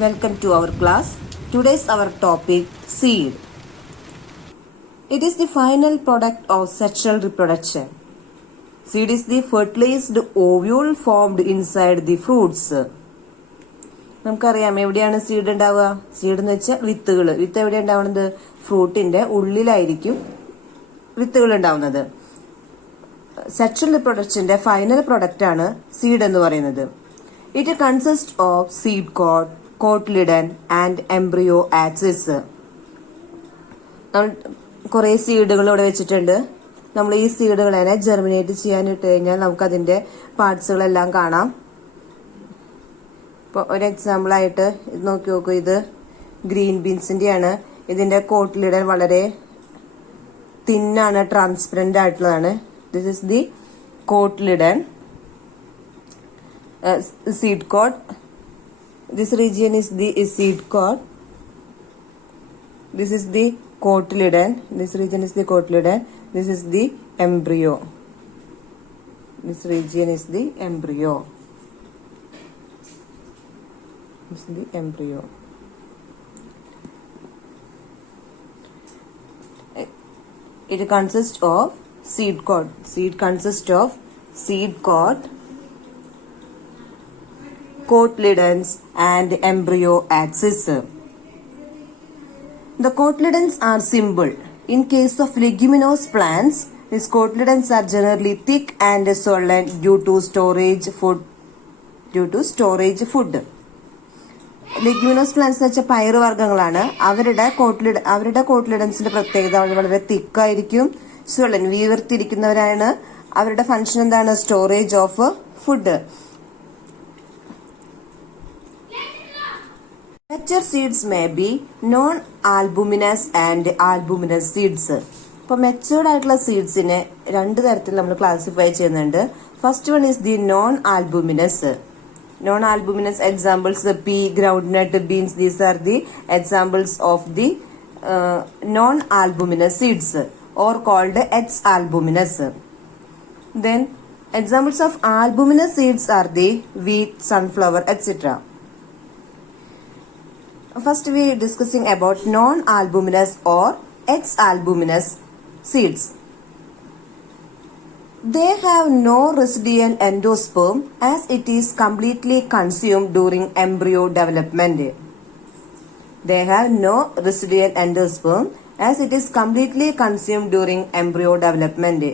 Welcome to our class. Today's our topic seed. It is the final product of sexual reproduction. Seed is the fertilized ovule formed inside the fruits. നമുക്കറിയാം എവിടെയാണ് seed ഉണ്ടാവുക? Seed എന്ന് വെച്ചാൽ വിത്തുകൾ. വിത്ത് എവിടെ ഉണ്ടാവുന്നത്? ഫ്രൂട്ടിന്റെ ഉള്ളിലായിരിക്കും വിത്തുകൾ ഉണ്ടാവുന്നത്. സെക്ഷൽ റിപ്രൊഡക്ഷന്റെ ഫൈനൽ പ്രൊഡക്റ്റ് ആണ് സീഡ് എന്ന് പറയുന്നത്. It consist of seed coat, cotyledon and embryo axis. നമ്മൾ കുറെ സീഡുകൾ ഇവിടെ വെച്ചിട്ടുണ്ട്. നമ്മൾ ഈ സീഡുകളെ ജെർമിനേറ്റ് ചെയ്യാൻ ഇട്ട് കഴിഞ്ഞാൽ നമുക്ക് അതിന്റെ പാർട്സുകളെല്ലാം കാണാം. ഇപ്പൊ ഒരു എക്സാമ്പിൾ ആയിട്ട് ഇത് നോക്കി നോക്കൂ. ഇത് ഗ്രീൻ ബീൻസിന്റെ ആണ്. ഇതിന്റെ കോട്ട്ലിഡൻ വളരെ തിന്നാണ്, ട്രാൻസ്പെറന്റ് ആയിട്ടുള്ളതാണ്. This is the cotyledon seed coat. This region is the seed coat. This is the cotyledon. This region is the cotyledon. This is the embryo. This region is the embryo. This is the embryo. It consists of seed coat. Seed consists of seed coat, cotyledons and embryo axis. The cotyledons are simple. In case of leguminous plants, these cotyledons are generally thick and swollen due to storage food. Leguminous plants എന്ന് വെച്ചാൽ പയറുവർഗ്ഗങ്ങളാണ്. അവരുടെ കോട്ട്ലിഡൻസിന്റെ പ്രത്യേകത വളരെ തിക്കായിരിക്കും, swollen വീർത്തിരിക്കുന്നവരാണ്. അവരുടെ function എന്താണ്? Storage of food. Mature seeds may be non-albuminous and albuminous seeds. ഇപ്പോൾ matured ആയിട്ടുള്ള സീഡ്സിനെ രണ്ട് തരത്തിൽ നമ്മൾ ക്ലാസിഫൈ ചെയ്യുന്നുണ്ട്. First one is the non albuminous. Non albuminous examples P, groundnut, beans. These are the examples of the non albuminous seeds or called X albuminous. Then examples of albuminous seeds are the wheat, sunflower, etc. First we are discussing about non-albuminous or ex-albuminous seeds. They have no residual endosperm as it is completely consumed during embryo development. They have no residual endosperm as it is completely consumed during embryo development.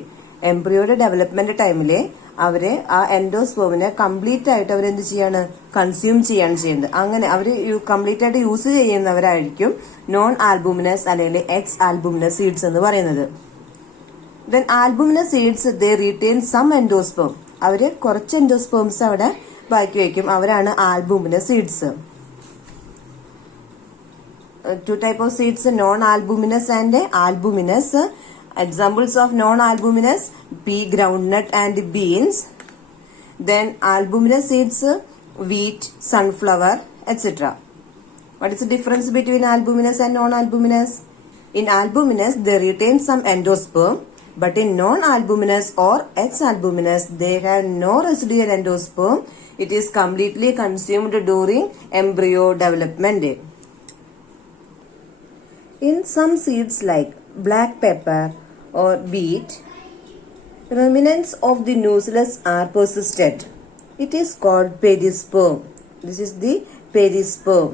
എംബ്രിയോയുടെ development ടൈമില് അവര് ആ എൻഡോസ്പേമിനെ complete ആയിട്ട് അവരെന്ത് ചെയ്യാണ്? Consume ചെയ്യാണ് ചെയ്യുന്നത്. അങ്ങനെ അവര് കംപ്ലീറ്റ് ആയിട്ട് യൂസ് ചെയ്യുന്നവരായിരിക്കും നോൺ ആൽബുമിനസ് അല്ലെങ്കിൽ എക്സ് ആൽബുമിനസ് സീഡ്സ് എന്ന് പറയുന്നത്. Then albuminous seeds, they retain some endosperm. അവര് കുറച്ച് എൻഡോസ്പേംസ് അവിടെ ബാക്കി വയ്ക്കും. അവരാണ് albuminous seeds. Two type of seeds, non-albuminous and albuminous. Examples of non-albuminous, pea, groundnut and beans. Then albuminous seeds, wheat, sunflower, etc. What is the difference between albuminous and non-albuminous? In albuminous, they retain some endosperm, but in non-albuminous or ex-albuminous, they have no residual endosperm. It is completely consumed during embryo development. In some seeds like black pepper or beet, remnants of the nucleus are persistent. It is called perisperm. This is the perisperm.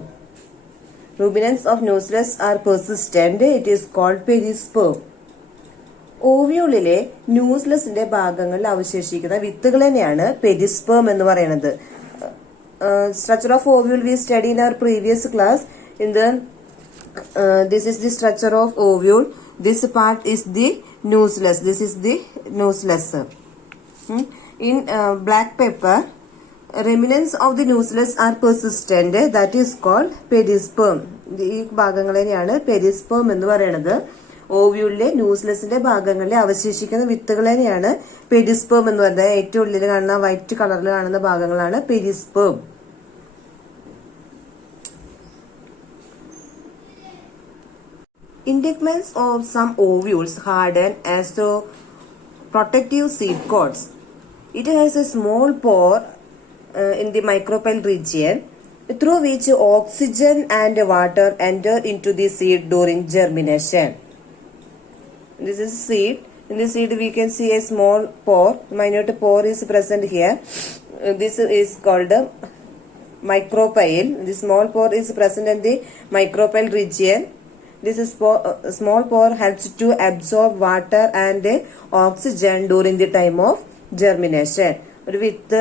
Remnants of nucleus are persistent. It is called perisperm. ഓവ്യൂളിലെ ന്യൂസ്ലെസിന്റെ ഭാഗങ്ങളിൽ അവശേഷിക്കുന്ന വിത്തുകൾ തന്നെയാണ് perisperm എന്ന് പറയുന്നത്. Structure of ovule we study in our previous class. In the this is the structure of ovule. This part is the nucleus. This is the nucleus. In black pepper, remnants of the nucleus are persistent. That is called perisperm. ഈ ഭാഗങ്ങളെയാണ് perisperm എന്ന് പറയുന്നത്. ഓവ്യൂളിലെ ന്യൂസ്ലെസിന്റെ ഭാഗങ്ങളിലെ അവശേഷിക്കുന്ന വിത്തുകളെയാണ് perisperm എന്ന് പറയുന്നത്. ഏറ്റവും ഉള്ളിൽ കാണുന്ന വൈറ്റ് കളറിൽ കാണുന്ന ഭാഗങ്ങളാണ് perisperm. Indictments of some ovules harden as the protective seed coats. It has a small pore in the micropyle region through which oxygen and water enter into the seed during germination. This is seed. In the seed we can see a small pore. Minute pore is present here. This is called a micropyle. The small pore is present in the micropyle region. This is small pore helps to absorb water and oxygen during the time of germination. ഒരു വിത്ത്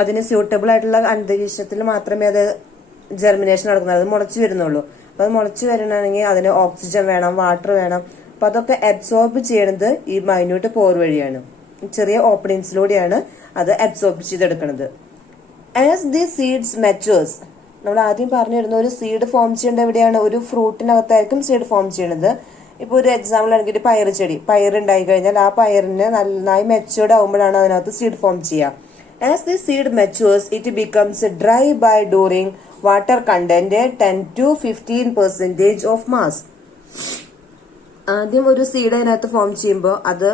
അതിന് suitable ആയിട്ടുള്ള അന്തരീക്ഷത്തിൽ മാത്രമേ അത് germination നടക്കുന്നത്. അത് മുളച്ചു വരുന്നുള്ളൂ. അപ്പൊ അത് മുളച്ചു വരണമെങ്കിൽ അതിന് ഓക്സിജൻ വേണം, വാട്ടർ വേണം. അപ്പൊ അതൊക്കെ അബ്സോർബ് ചെയ്യണത് ഈ മൈന്യൂട്ട് പോർ വഴിയാണ്. ചെറിയ ഓപ്പണിങ്സിലൂടെയാണ് അത് അബ്സോർബ് ചെയ്തെടുക്കുന്നത്. ആസ് ദി സീഡ്സ് മെച്ചേഴ്സ്, നമ്മൾ ആദ്യം പറഞ്ഞിരുന്ന ഒരു സീഡ് ഫോം ചെയ്യേണ്ട എവിടെയാണ്? ഒരു ഫ്രൂട്ടിനകത്തായിരിക്കും സീഡ് ഫോം ചെയ്യണത്. ഇപ്പൊ ഒരു എക്സാമ്പിൾ ആണെങ്കിൽ പയർ ചെടി, പയറുണ്ടായി കഴിഞ്ഞാൽ ആ പയറിന് നന്നായി മെച്ചേർഡ് ആകുമ്പോഴാണ് അതിനകത്ത് സീഡ് ഫോം ചെയ്യുക. As the seed matures it becomes dry by during water content 10 to 15% of mass. ആദ്യം ഒരു സീഡ് അതിനകത്ത് ഫോം ചെയ്യുമ്പോൾ അത്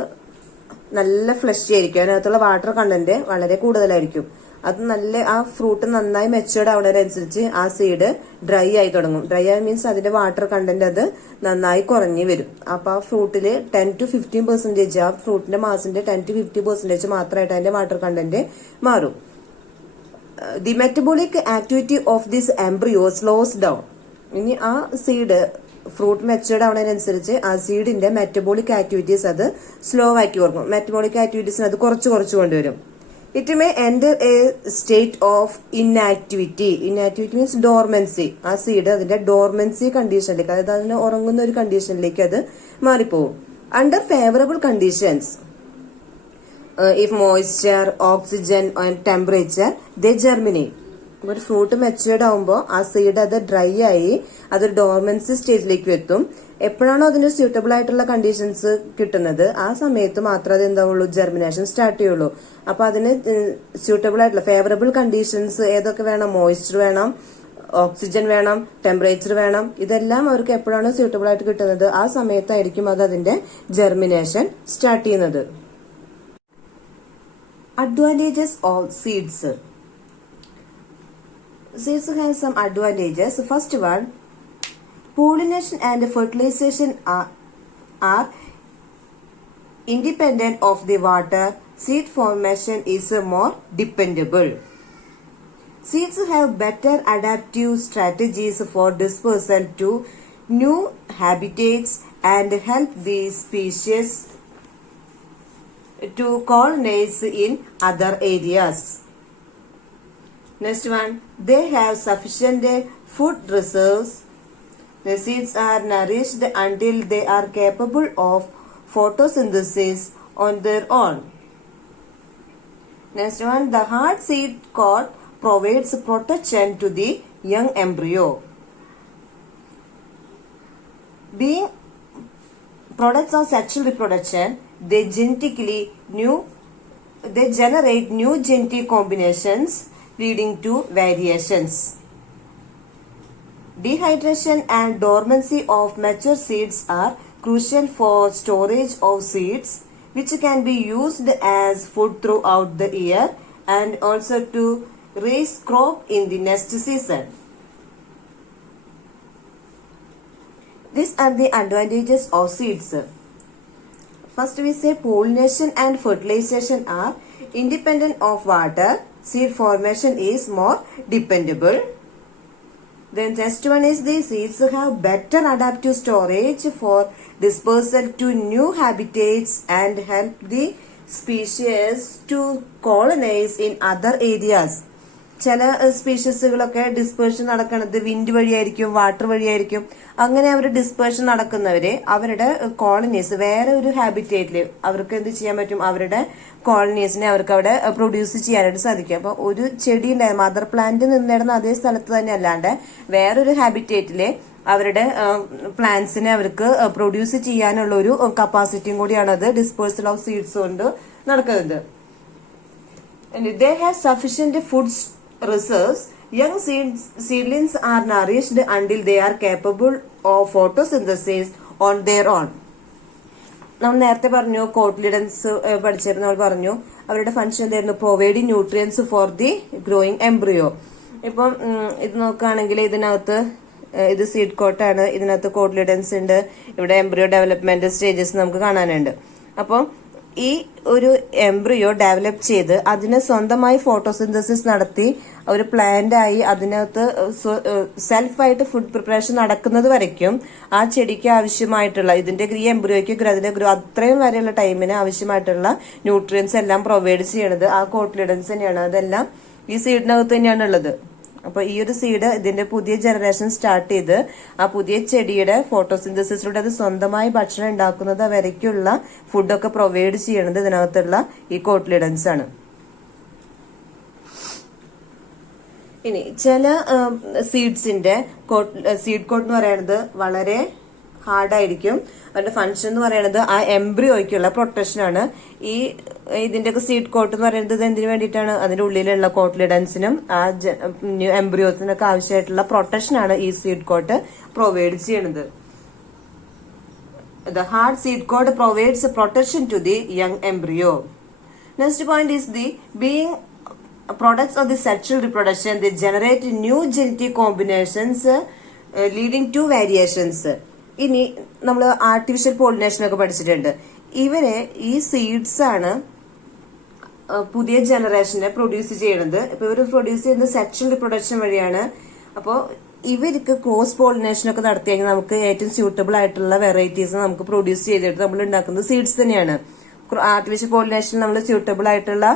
നല്ല ഫ്ലഷി ആയിരിക്കും. അതിനകത്തുള്ള വാട്ടർ കണ്ടന്റ് വളരെ കൂടുതലായിരിക്കും. അത് നല്ല ആ ഫ്രൂട്ട് നന്നായി മെച്ചേർഡ് ആവുന്നതിനനുസരിച്ച് ആ സീഡ് ഡ്രൈ ആയി തുടങ്ങും. ഡ്രൈ ആയി മീൻസ് അതിന്റെ വാട്ടർ കണ്ടന്റ് അത് നന്നായി കുറഞ്ഞു വരും. അപ്പൊ ആ ഫ്രൂട്ടില് 10 to 15%, ആ ഫ്രൂട്ടിന്റെ മാസിന്റെ 10 to 50% മാത്രമായിട്ട് അതിന്റെ വാട്ടർ കണ്ടന്റ് മാറും. The metabolic activity of this embryo slows down. ഇനി ആ സീഡ് ഫ്രൂട്ട് മെച്ചേർഡ് ആവുന്നതിനനുസരിച്ച് ആ സീഡിന്റെ മെറ്റബോളിക് ആക്ടിവിറ്റീസ് അത് സ്ലോ ആക്കി കൊടുക്കും. മെറ്റബോളിക് ആക്ടിവിറ്റീസിന് അത് കുറച്ച് കൊണ്ടുവരും. It may enter a state of inactivity. Inactivity means dormancy. ആ സീഡ് അതിന്റെ ഡോർമെൻസി കണ്ടീഷനിലേക്ക്, അതായത് അതിന് ഉറങ്ങുന്ന ഒരു കണ്ടീഷനിലേക്ക് അത് മാറിപ്പോകും. Under favourable conditions, if moisture, oxygen and temperature, they germinate. ഒരു ഫ്രൂട്ട് മെച്ചേർഡ് ആവുമ്പോൾ ആ സീഡ് അത് ഡ്രൈ ആയി അതൊരു ഡോർമെൻസി സ്റ്റേജിലേക്ക് എത്തും. എപ്പോഴാണോ അതിന് സ്യൂട്ടബിൾ ആയിട്ടുള്ള കണ്ടീഷൻസ് കിട്ടുന്നത് ആ സമയത്ത് മാത്രമേ അത് എന്താവുള്ളൂ, ജെർമിനേഷൻ സ്റ്റാർട്ട് ചെയ്യുള്ളൂ. അപ്പൊ അതിന് സ്യൂട്ടബിൾ ആയിട്ടുള്ള ഫേവറബിൾ കണ്ടീഷൻസ് ഏതൊക്കെ വേണം? മോയ്സ്ചർ വേണം, ഓക്സിജൻ വേണം, ടെമ്പറേച്ചർ വേണം. ഇതെല്ലാം അവർക്ക് എപ്പോഴാണോ സ്യൂട്ടബിൾ ആയിട്ട് കിട്ടുന്നത് ആ സമയത്തായിരിക്കും അത് അതിന്റെ ജെർമിനേഷൻ സ്റ്റാർട്ട് ചെയ്യുന്നത്. Advantages of seeds. Seeds have some advantages. First one, pollination and fertilization are independent of the water. Seed formation is more dependable. Seeds have better adaptive strategies for dispersal to new habitats and help the species to colonize in other areas. Next one, they have sufficient food reserves. The seeds are nourished until they are capable of photosynthesis on their own. Next one, the hard seed coat provides protection to the young embryo. Being products of sexual reproduction, they generate new genetic combinations leading to variations. Dehydration and dormancy of mature seeds are crucial for storage of seeds, which can be used as food throughout the year and also to raise crop in the next season. These are the advantages of seeds. First we say pollination and fertilization are independent of water. Seed formation is more dependable. Then next one is the seeds have better adaptive storage for dispersal to new habitats and help the species to colonize in other areas. ചില സ്പീഷീസുകളൊക്കെ dispersion നടക്കുന്നത് wind വഴിയായിരിക്കും, water വഴിയായിരിക്കും. അങ്ങനെ അവർ dispersion നടക്കുന്നവരെ അവരുടെ colonies വേറെ ഒരു ഹാബിറ്റേറ്റില് അവർക്ക് എന്ത് ചെയ്യാൻ പറ്റും, അവരുടെ കോളനീസിനെ അവർക്ക് അവിടെ പ്രൊഡ്യൂസ് ചെയ്യാനായിട്ട് സാധിക്കും. അപ്പൊ ഒരു ചെടി ഉണ്ടായ മദർ പ്ലാന്റ് നിന്നിടുന്ന അതേ സ്ഥലത്ത് തന്നെ അല്ലാണ്ട് വേറൊരു ഹാബിറ്റേറ്റില് അവരുടെ പ്ലാന്റ്സിനെ അവർക്ക് പ്രൊഡ്യൂസ് ചെയ്യാനുള്ള ഒരു കപ്പാസിറ്റിയും കൂടിയാണ് അത് ഡിസ്പേഴ്സൽ ഓഫ് സീഡ്സ് കൊണ്ട് നടക്കുന്നത്. And they have sufficient food reserves. Young seedlings are nourished until they are capable of photosynthesis on their own. നമ്മൾ നേരത്തെ പറഞ്ഞു കോട്ട്ലിഡൻസ് പഠിച്ചിരുന്ന നമ്മൾ പറഞ്ഞു അവരുടെ ഫംഗ്ഷൻ എന്തായിരുന്നു, providing nutrients for the growing embryo. ഇപ്പം ഇത് നോക്കുകയാണെങ്കിൽ ഇതിനകത്ത് ഇത് സീഡ് കോട്ടാണ്, ഇതിനകത്ത് കോട്ട്ലിഡൻസ് ഉണ്ട്, ഇവിടെ എംബ്രിയോ ഡെവലപ്മെന്റ് സ്റ്റേജസ് നമുക്ക് കാണാനുണ്ട്. അപ്പം ഈ ഒരു എംബ്രിയോ ഡെവലപ്പ് ചെയ്ത് അതിന് സ്വന്തമായി ഫോട്ടോസിന്തസിസ് നടത്തി ഒരു പ്ലാന്റ് ആയി അതിനകത്ത് സെൽഫായിട്ട് ഫുഡ് പ്രിപ്പറേഷൻ നടക്കുന്നത് വരയ്ക്കും ആ ചെടിക്ക് ആവശ്യമായിട്ടുള്ള ഇതിന്റെ ഈ എംബ്രിയോയ്ക്ക് അതിന്റെ അത്രയും വരെയുള്ള ടൈമിന് ആവശ്യമായിട്ടുള്ള ന്യൂട്രിയൻസ് എല്ലാം പ്രൊവൈഡ് ചെയ്യണത് ആ കോട്ട്ലിഡൻസ് തന്നെയാണ്. അതെല്ലാം ഈ സീഡിനകത്ത് തന്നെയാണ് ഉള്ളത്. അപ്പൊ ഈ ഒരു സീഡ് ഇതിന്റെ പുതിയ ജനറേഷൻ സ്റ്റാർട്ട് ചെയ്ത് ആ പുതിയ ചെടിയുടെ ഫോട്ടോസിന്തസിസിലൂടെ അത് സ്വന്തമായി ഭക്ഷണം ഉണ്ടാക്കുന്നത് വരയ്ക്കുള്ള ഫുഡൊക്കെ പ്രൊവൈഡ് ചെയ്യണത് ഇതിനകത്തുള്ള ഈ കോട്ട്ലിഡൻസ് ആണ്. ഇനി ചില സീഡ്സിന്റെ സീഡ് കോട്ട് എന്ന് പറയുന്നത് വളരെ ഹാർഡായിരിക്കും. അതിന്റെ ഫംഗ്ഷൻ എന്ന് പറയുന്നത് ആ എംബ്രിയോയ്ക്കുള്ള പ്രൊട്ടക്ഷൻ ആണ്. ഈ ഇതിന്റെയൊക്കെ സീഡ് കോട്ട് എന്ന് പറയുന്നത് ഇത് എന്തിനു വേണ്ടിയിട്ടാണ്, അതിന്റെ ഉള്ളിലുള്ള കോട്ട്ലിഡൻസിനും ആ എംബ്രിയോസിനൊക്കെ ആവശ്യമായിട്ടുള്ള പ്രൊട്ടക്ഷൻ ആണ് ഈ സീഡ് കോട്ട് പ്രൊവൈഡ് ചെയ്യുന്നത്. The hard seed coat provides protection to the young embryo. Next point is the being products of the sexual reproduction. They generate new genetic combinations leading to variations. ഇനി നമ്മൾ artificial pollination ഒക്കെ പഠിച്ചിട്ടുണ്ട്. ഇവരെ ഈ seeds ആണ് പുതിയ ജനറേഷനെ produce ചെയ്യണത്. ഇപ്പൊ ഇവർ പ്രൊഡ്യൂസ് ചെയ്യുന്നത് സെക്ഷൽ റിപ്രൊഡക്ഷൻ വഴിയാണ്. അപ്പോൾ ഇവർക്ക് ക്രോസ് പോളിനേഷൻ ഒക്കെ നടത്തി കഴിഞ്ഞാൽ നമുക്ക് ഏറ്റവും സ്യൂട്ടബിൾ ആയിട്ടുള്ള വെറൈറ്റീസ് നമുക്ക് പ്രൊഡ്യൂസ് ചെയ്തിട്ട് നമ്മൾ ഉണ്ടാക്കുന്നത് സീഡ്സ് തന്നെയാണ്. ആർട്ടിഫിഷ്യൽ പോളിനേഷൻ നമ്മൾ സ്യൂട്ടബിൾ ആയിട്ടുള്ള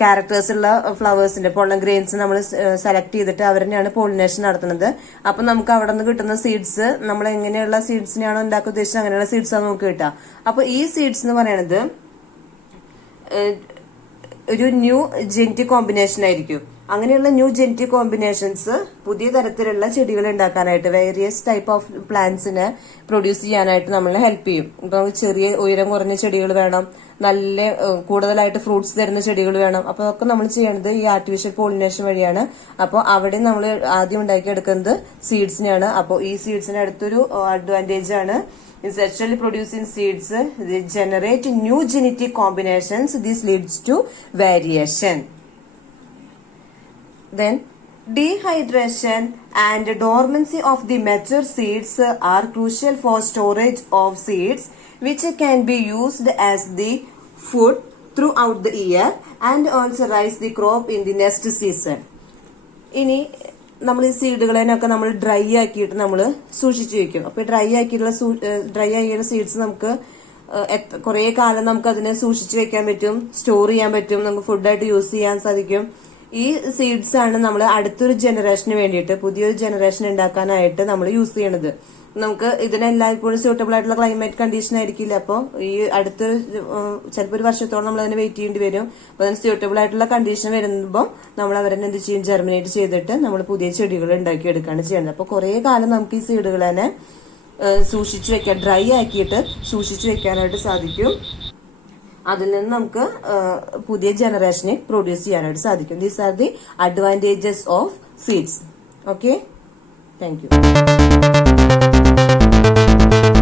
ക്യാരക്ടേഴ്സ് ഉള്ള ഫ്ലവേഴ്സിന്റെ പോളൻ ഗ്രെയിൻസ് നമ്മൾ സെലക്ട് ചെയ്തിട്ട് അവർ തന്നെയാണ് പോളിനേഷൻ നടത്തുന്നത്. അപ്പൊ നമുക്ക് അവിടെ നിന്ന് കിട്ടുന്ന സീഡ്സ് നമ്മൾ എങ്ങനെയുള്ള സീഡ്സിനെയാണോ ഉണ്ടാക്കാൻ ഉദ്ദേശിച്ചത് അങ്ങനെയുള്ള സീഡ്സ് ആണ് നമുക്ക് കിട്ടുക. അപ്പൊ ഈ സീഡ്സ് എന്ന് പറയുന്നത് ഒരു ന്യൂ ജെനറ്റിക് കോമ്പിനേഷൻ ആയിരിക്കും. അങ്ങനെയുള്ള ന്യൂ ജെനറ്റിക് കോമ്പിനേഷൻസ് പുതിയ തരത്തിലുള്ള ചെടികൾ ഉണ്ടാക്കാനായിട്ട് വേരിയസ് ടൈപ്പ് ഓഫ് പ്ലാന്റ്സിനെ പ്രൊഡ്യൂസ് ചെയ്യാനായിട്ട് നമ്മളെ ഹെൽപ്പ് ചെയ്യും. ഇപ്പൊ ചെറിയ ഉയരം കുറഞ്ഞ ചെടികൾ വേണം, നല്ല കൂടുതലായിട്ട് ഫ്രൂട്ട്സ് തരുന്ന ചെടികൾ വേണം. അപ്പൊ അതൊക്കെ നമ്മൾ ചെയ്യണത് ഈ ആർട്ടിഫിഷ്യൽ പോളിനേഷൻ വഴിയാണ്. അപ്പോൾ അവിടെ നമ്മൾ ആദ്യം ഉണ്ടാക്കിയെടുക്കുന്നത് സീഡ്സിനെയാണ്. അപ്പോൾ ഈ സീഡ്സിന് അടുത്തൊരു അഡ്വാൻറ്റേജ് ആണ് in sexually producing seeds, they generate new genetic combinations. This leads to variation. Then dehydration and dormancy of the mature seeds are crucial for storage of seeds, which can be used as the food throughout the year and also raise the crop in the next season. ഇനി നമ്മൾ ഈ സീഡുകളെയൊക്കെ നമ്മൾ dry ആക്കിയിട്ട് നമ്മൾ സൂക്ഷിച്ചു വെക്കും. അപ്പൊ dry ആക്കിയുള്ള seeds നമുക്ക് കുറെ കാലം നമുക്ക് അതിനെ സൂക്ഷിച്ചു വെക്കാൻ പറ്റും, സ്റ്റോർ ചെയ്യാൻ പറ്റും, നമുക്ക് ഫുഡായിട്ട് യൂസ് ചെയ്യാൻ സാധിക്കും. ഈ സീഡ്സ് ആണ് നമ്മൾ അടുത്തൊരു ജനറേഷന് വേണ്ടിയിട്ട് പുതിയൊരു ജനറേഷൻ ഉണ്ടാക്കാനായിട്ട് നമ്മൾ യൂസ് ചെയ്യണത്. നമുക്ക് ഇതിനെല്ലായ്പ്പോഴും സ്യൂട്ടബിൾ ആയിട്ടുള്ള ക്ലൈമറ്റ് കണ്ടീഷൻ ആയിരിക്കില്ല. അപ്പോൾ ഈ അടുത്തൊരു ചിലപ്പോൾ ഒരു വർഷത്തോളം നമ്മൾ അതിനെ വെയിറ്റ് ചെയ്യേണ്ടി വരും. അപ്പോൾ അതിന് സ്യൂട്ടബിൾ ആയിട്ടുള്ള കണ്ടീഷൻ വരുമ്പോൾ നമ്മൾ അവരെന്നെ എന്ത് ചെയ്യും, ജെർമിനേറ്റ് ചെയ്തിട്ട് നമ്മൾ പുതിയ ചെടികൾ ഉണ്ടാക്കിയെടുക്കുകയാണ് ചെയ്യുന്നത്. അപ്പോൾ കുറേ കാലം നമുക്ക് ഈ സീഡുകൾ തന്നെ സൂക്ഷിച്ചു വെക്കാൻ, ഡ്രൈ ആക്കിയിട്ട് സൂക്ഷിച്ചു വെക്കാനായിട്ട് സാധിക്കും. അതിൽ നിന്ന് നമുക്ക് പുതിയ ജനറേഷനെ പ്രൊഡ്യൂസ് ചെയ്യാനായിട്ട് സാധിക്കും. These are the advantages of seeds. Okay, thank you.